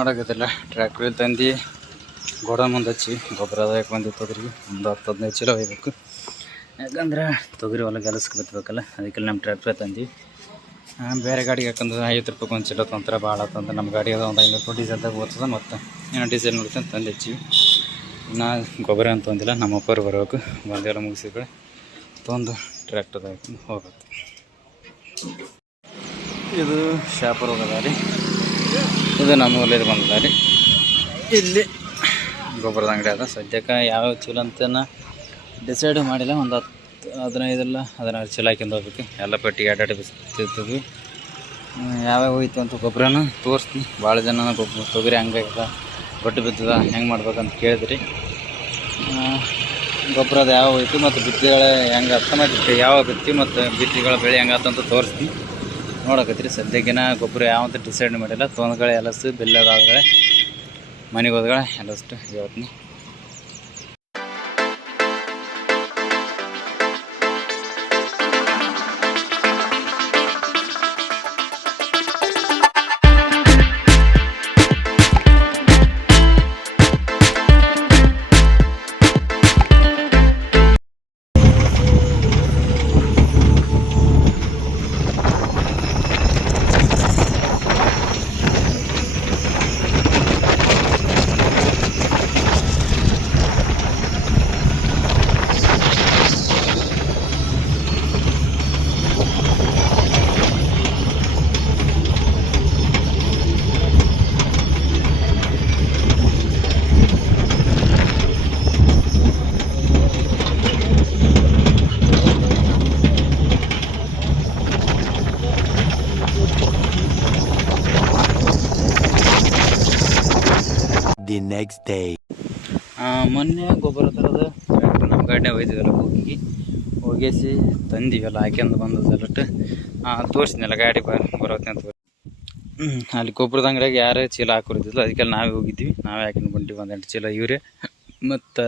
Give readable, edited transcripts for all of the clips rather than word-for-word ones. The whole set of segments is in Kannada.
ನೋಡಕತ್ತಿಲ್ಲ ಟ್ರ್ಯಾಕ್ಟ್ರಲ್ಲಿ ತಂದು ಗೋಡನ್ ಮುಂದೆ ಹಚ್ಚಿ ಗೊಬ್ಬರ ಅದಕ್ಕೆ ಬಂದು ತೊಗರಿ ಒಂದು 10-15 ಚೀಲ ಒಯ್ಬೇಕು. ಯಾಕಂದ್ರೆ ತೊಗರಿ ಹೊಲ ಕೆಲಸಕ್ಕೆ ಬಿತ್ತಬೇಕಲ್ಲ, ಅದಕ್ಕೆ ನಮ್ಮ ಟ್ರ್ಯಾಕ್ಟ್ರೇ ತಂದು. ಬೇರೆ ಗಾಡಿಗೆ ಯಾಕಂದ್ರೆ 50 ರೂಪಾಯಿ ಒಂದು ಚೀಲ ತೊಂತಾರೆ ಭಾಳ ಅಂತಂದ್ರೆ ನಮ್ಮ ಗಾಡಿ ಅದ ಒಂದು 500 ರೂಪಾಯಿ ಡೀಸೆಲ್ದಾಗ ಹೋಗ್ತದೆ. ಮತ್ತು ಏನೋ ಡೀಸೆಲ್ ನೋಡ್ತಾನೆ ತಂದು ಹಚ್ಚಿ. ನಾ ಗೊಬ್ಬರ ಅಂತ ತಂದಿಲ್ಲ, ನಮ್ಮ ಅಪ್ಪರು ಬರಬೇಕು. ಬಂದೆಲ್ಲ ಮುಗಿಸಿದ್ರೆ ತೊಂದು ಟ್ರ್ಯಾಕ್ಟರ್ದಾಗ ಹೋಗ್ಬೇಕು. ಇದು ಶಾಪುರ ಹೋಗೋದಾರಿ, ಇದು ನಮ್ಮ ಊರಲ್ಲಿ ಬಂದಿದ್ದಾರೆ. ಇಲ್ಲಿ ಗೊಬ್ಬರದ ಅಂಗಡಿ ಅದ. ಸದ್ಯಕ್ಕೆ ಯಾವ್ಯಾವ ಚೀಲ ಅಂತ ಡಿಸೈಡ್ ಮಾಡಿಲ್ಲ. ಒಂದು 15 ಚೀಲ ಹಾಕ್ಯಂದು ಹೋಗ್ಬೇಕು. ಎಲ್ಲ ಪಟ್ಟಿಗೆ ಅಡ್ಡಾಡಿ ಬಿಸ್ತಿರ್ತೀವಿ. ಯಾವ್ಯಾವ ಹೋಯ್ತು ಅಂತ ಗೊಬ್ಬರನ ತೋರಿಸ್ತೀನಿ. ಭಾಳ ಜನ ಗೊಬ್ಬರ ತೊಗರಿ ಹಂಗಾಗ್ಯದ, ಬಟ್ಟು ಬಿತ್ತದ, ಹೆಂಗೆ ಮಾಡ್ಬೇಕಂತ ಕೇಳಿದ್ರಿ. ಗೊಬ್ಬರದ ಯಾವ ಹೋಯ್ತು ಮತ್ತು ಬಿತ್ತಿಗಳ ಹೆಂಗೆ ಆಗ್ತ, ಮತ್ತು ಯಾವ ಬಿತ್ತಿ ಮತ್ತು ಬಿತ್ತಿಗಳ ಬೆಳೆ ಹೆಂಗೆ ಆತಂತ ತೋರಿಸ್ತೀನಿ. ನೋಡಕತ್ತೀರಿ. ಸದ್ಯಕ್ಕಿನ ಗೊಬ್ಬರ ಯಾವಂತ ಡಿಸೈಡ್ ಮಾಡಿಲ್ಲ. ತೊಂದಗಳೇ ಎಲ್ಲಸು ಬೆಲ್ಲದಾದಗಳೇ ಮನೆಗೆ ಹೋದಗಳೇ ಎಲ್ಲಷ್ಟು ಹೇಳ್ತೀನಿ. The next day. ಮೊನ್ನೆ ಗೊಬ್ಬರ ಥರದ ನಮ್ಮ ಗಾಡಿಯಾಗ ಒಯ್ದಿವಲ್ಲ, ಹೋಗಿಸಿ ತಂದಿವಲ್ಲ, ಹಾಕ್ಯಂದು ಬಂದದಲ್ಲಟ್ಟು ತೋರಿಸಿದ್ನಲ್ಲ ಗಾಡಿ ಬರೋತ್ತೆ ಅಂತ. ಅಲ್ಲಿ ಗೊಬ್ಬರದ ಅಂಗಡಿಯಾಗ ಯಾರೇ ಚೀಲ ಹಾಕೋರಿದ್ದಿಲ್ಲ, ಅದಕ್ಕೆಲ್ಲ ನಾವೇ ಹೋಗಿದ್ವಿ. ನಾವೇ ಹಾಕಿನ ಬಂದ್ವಿ. 1 ಚೀಲ ಯೂರಿಯಾ ಮತ್ತು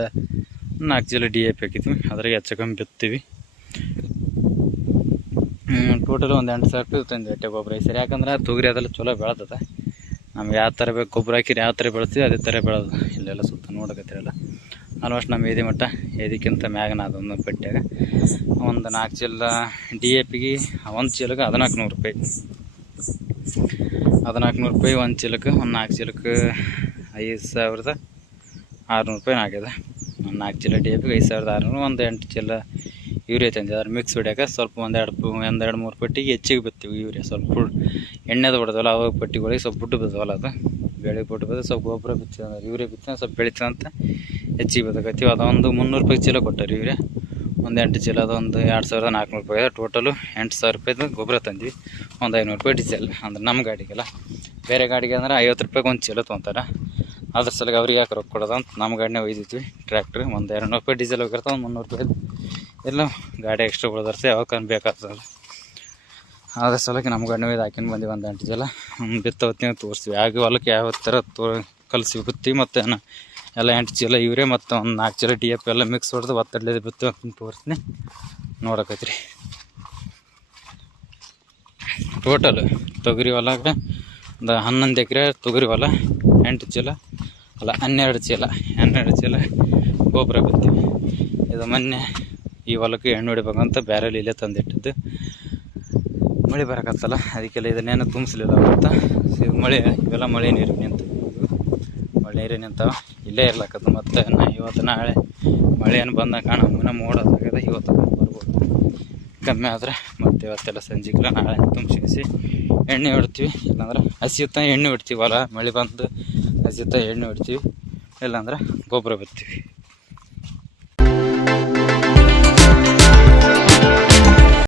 4 ಚೀಲ DAP ಹಾಕಿದ್ವಿ. ಅದ್ರಾಗ ಹೆಚ್ಚು ಕಮ್ಮಿ ಬಿತ್ತೀವಿ. ಟೋಟಲ್ ಒಂದು 8,000 ರೂಪಾಯಿ ತಂದು ಅಟ್ಟೆ ಗೊಬ್ಬರ ಈ ಸರಿ. ಯಾಕಂದ್ರೆ ತೊಗರಿ ಅದೆಲ್ಲ ಚಲೋ ಬೆಳೆದದ. ನಮ್ಗೆ ಯಾವ ಥರ ಬೇಕು ಗೊಬ್ಬರ ಹಾಕಿರಿ, ಯಾವ ಥರ ಬೆಳೆಸ್ತೀವಿ ಅದೇ ಥರ ಬೆಳೆದು. ಇಲ್ಲೆಲ್ಲ ಸುತ್ತ ನೋಡಕತ್ತಿರಲ್ಲ ಆಲ್ಮೋಸ್ಟ್ ನಮ್ಮ ಏದಿ ಮಟ್ಟ, ಏದಿಕ್ಕಿಂತ ಮ್ಯಾಗನ ಅದೊಂದು ಪಟ್ಟಿಯಾಗ ಒಂದು 4 ಚೀಲ DAPಗೆ 1 ಚೀಲಕ್ಕೆ 1400 ರೂಪಾಯಿ. 1400 ರೂಪಾಯಿ 1 ಚೀಲಕ್ಕೆ. ಒಂದು 4 ಚೀಲಕ್ಕೆ 5,600 ರೂಪಾಯಿ ಆಗ್ಯದ. ಒಂದು 4 ಚೀಲ DAPಗೆ 5,600. ಒಂದು 8 ಚೀಲ ಯೂರಿಯಾ ತಂದಿದೆ. ಅದ್ರ ಮಿಕ್ಸ್ ಹೊಡ್ಯಾಕ ಸ್ವಲ್ಪ 1-2-3 ಪಟ್ಟಿಗೆ ಹೆಚ್ಚಿಗೆ ಬಿತ್ತೀವಿ ಯೂರಿಯಾ. ಸ್ವಲ್ಪ ಎಣ್ಣೆದು ಬಿಡ್ದವಲ್ಲ, ಅವಾಗ ಪಟ್ಟಿಗಳಿಗೆ ಸ್ವಲ್ಪ ಬುಟ್ಟು ಬಿದ್ದವಲ್ಲ, ಅದು ಬೆಳೆ ಬುಟ್ಟು ಬಿದ್ದು ಸ್ವಲ್ಪ ಗೊಬ್ಬರ ಬಿತ್ತ ಯೂರಿಯಾ ಬಿತ್ತ ಸ್ವಲ್ಪ ಬೆಳೀತಂತ ಹೆಚ್ಚಿಗೆ ಬಿದ್ದಕತ್ತೀವಿ. ಅದೊಂದು 300 ರೂಪಾಯಿ ಚೀಲ ಕೊಟ್ಟಾರೆ ಯೂರಿಯಾ. ಒಂದು 8 ಚೀಲ ಅದೊಂದು 2,400 ರೂಪಾಯಿ. ಟೋಟಲು 8,000 ರೂಪಾಯಿದು ಗೊಬ್ಬರ ತಂದ್ವಿ. ಒಂದು 500 ರೂಪಾಯಿ ಡೀಸೆಲ್. ಅಂದ್ರೆ ನಮ್ಮ ಗಾಡಿಗೆಲ್ಲ. ಬೇರೆ ಗಾಡಿಗೆ ಅಂದ್ರೆ 50 ರೂಪಾಯಿಗೆ 1 ಚೀಲ ತೊಗೊಂತಾರೆ. ಅದ್ರ ಸಲಗೆ ಅವ್ರಿಗೆ ಯಾಕೆ ರೊಕ್ಕ ಕೊಡೋದು ಅಂತ ನಮ್ಮ ಗಾಡಿನೇ ಒಯ್ದಿದ್ವಿ. ಟ್ರ್ಯಾಕ್ಟ್ರ್ ಒಂದು 200 ರೂಪಾಯಿ ಡೀಸೆಲ್ ಹೋಗಿರ್ತವೆ. ಒಂದು 300 ರೂಪಾಯಿ ಎಲ್ಲ ಗಾಡಿ ಎಕ್ಸ್ಟ್ರಾ ಕೊಡೋದರ್ತೆ ಯಾವಾಗ ಬೇಕಾಗ್ತದೆ. ಅದ್ರ ಸಲಕ್ಕೆ ನಮ್ಮ ಗಾಡಿನ ಒಯ್ದು ಹಾಕಿನ ಬಂದು ಒಂದು 8 ಚೀಲ ಬಿತ್ತವತ್ತಿನ ತೋರಿಸ್ತೀವಿ. ಹಾಗೆ ಹೊಲಕ್ಕೆ ಯಾವ ಥರ ಕಲಸಿ ಬಿತ್ತೀವಿ. ಮತ್ತು ಎಲ್ಲ 8 ಚೀಲ ಯೂರಿಯಾ ಮತ್ತು ಒಂದು 4 ಚೀಲ DAP ಎಲ್ಲ ಮಿಕ್ಸ್ ಹೊಡೆದು ಒತ್ತಡಲೇದು ಬಿತ್ತು ತೋರಿಸ್ತೀನಿ. ನೋಡಕತ್ತೀರಿ. ಟೋಟಲ್ ತೊಗರಿ ಹೊಲಕ್ಕೆ ಒಂದು 11 ಎಕರೆ ತೊಗರಿ ಹೊಲ, 8 ಚೀಲ ಅಲ್ಲ 12 ಚೀಲ ಗೊಬ್ಬರ ಬಿತ್ತೀವಿ. ಇದು ಮೊನ್ನೆ ಈ ಹೊಲಕ್ಕೆ ಎಣ್ಣೆ ಹೊಡಿಬೇಕಂತ ಬ್ಯಾರೆಲ್ ಇಲ್ಲೇ ತಂದಿಟ್ಟಿದ್ದು. ಮಳೆ ಬರೋಕತ್ತಲ್ಲ, ಅದಕ್ಕೆಲ್ಲ ಇದನ್ನೇನು ತುಂಬಿಸ್ಲಿಲ್ಲ ಅಂತ. ಮಳೆ ಇವೆಲ್ಲ ಮಳೆ ನೀರು ನಿಂತಾವ ಇಲ್ಲೇ ಇರ್ಲಾಕತ್ತು. ಮತ್ತು ಇವತ್ತು ನಾಳೆ ಮಳೆ ಏನು ಬಂದ ಕಾಣ ಮೋಡೋದಾಗದ. ಇವತ್ತು ಬರ್ಬೋದು, ಕಮ್ಮಿ ಆದರೆ ಮತ್ತು ಇವತ್ತೆಲ್ಲ ಸಂಜೆಗೆಲ್ಲ ನಾಳೆ ತುಂಬಿಸಿ ಎಣ್ಣೆ ಹೊಡ್ತೀವಿ. ಇಲ್ಲಾಂದ್ರೆ ಹಸಿಯುತ್ತ ಎಣ್ಣೆ ಹೊಡ್ತೀವಿ. ಹೊಲ ಮಳೆ ಬಂದು ಹಸಿಯುತ್ತ ಎಣ್ಣೆ ಹೊಡ್ತೀವಿ, ಇಲ್ಲಾಂದ್ರೆ ಗೊಬ್ಬರ ಬಿಡ್ತೀವಿ.